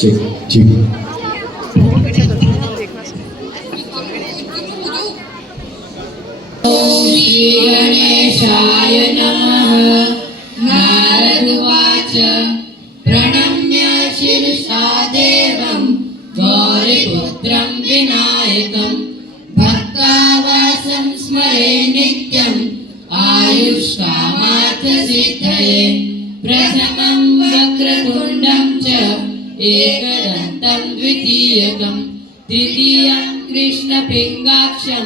ठीक ठीक। श्री गणेशाय नमः। नारद उवाच प्रणम्य शिरसा देवं गौरीपुत्रं विनायकं भक्तावासं स्मरे नित्यम् आयुष्कामार्थसिद्धये। प्रथमं वक्रतुण्डं च एकदन्तं द्वितीयकं तृतीयं कृष्णपिङ्गाक्षं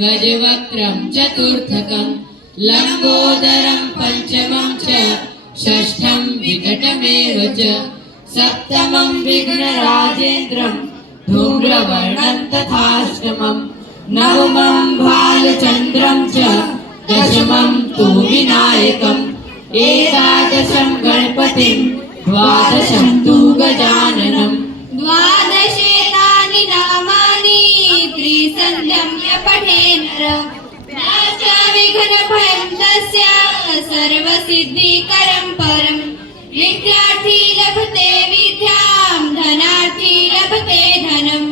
गजवक्त्रं चतुर्थकं लम्बोदरं पंचमं च षष्ठं विकटमेव च सप्तमं विघ्नराजेन्द्रं धूम्रवर्णं तथाष्टमं नवमं भालचन्द्रं च दशमं तु विनायकम् एकादशं गणपतिं द्वादशं तु गजाननं। द्वादशेतानि नामानि त्रिसन्ध्यं य पठे नर न च विघ्नभयं तस्य सर्वसिद्धिकरं परं। विद्यार्थी लभते विद्यां धनार्थी लभते धनं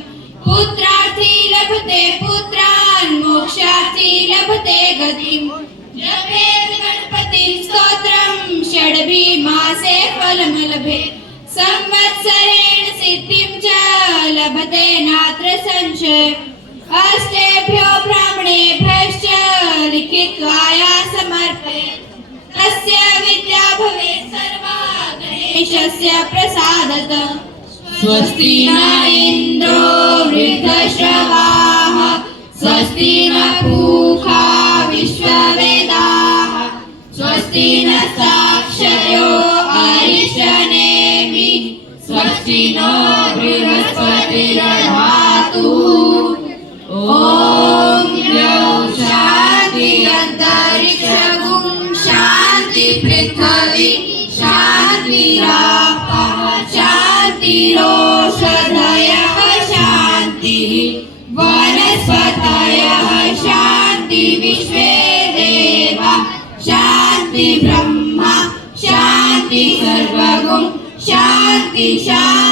पुत्रार्थी लभते पुत्रान् मोक्षार्थी लभते गतिं। जपेत् गणपतिं स्तोत्रं षड्भिर्मासे फलं लभेत् संवत्सरेण सिद्धिं च लभते नात्र संशय। अष्टेभ्यो ब्राह्मणेभ्यश्च लिखित्वा या समर्पयेत् तस्य विद्या भवेत् सर्वा गणेशस्य प्रसादतः। स्वस्ति न इन्द्रो वृद्धश्रवाः स्वस्ति न पूषा विश्ववेदाः स्वस्ति न साक्षयो अरिष्टनेमि स्वस्ति नो बृहस्पतिर्दधातु। ॐ द्यौः शान्ति अन्तरिक्षगुं शान्ति पृथिवी शान्तिरापः शान्तिरोषधयः शान्तिः वनस्पतयः शान्ति विश्वे देवा शान्ति ब्रह्मा शान्ति सर्वगुं शान्ति शान्ति।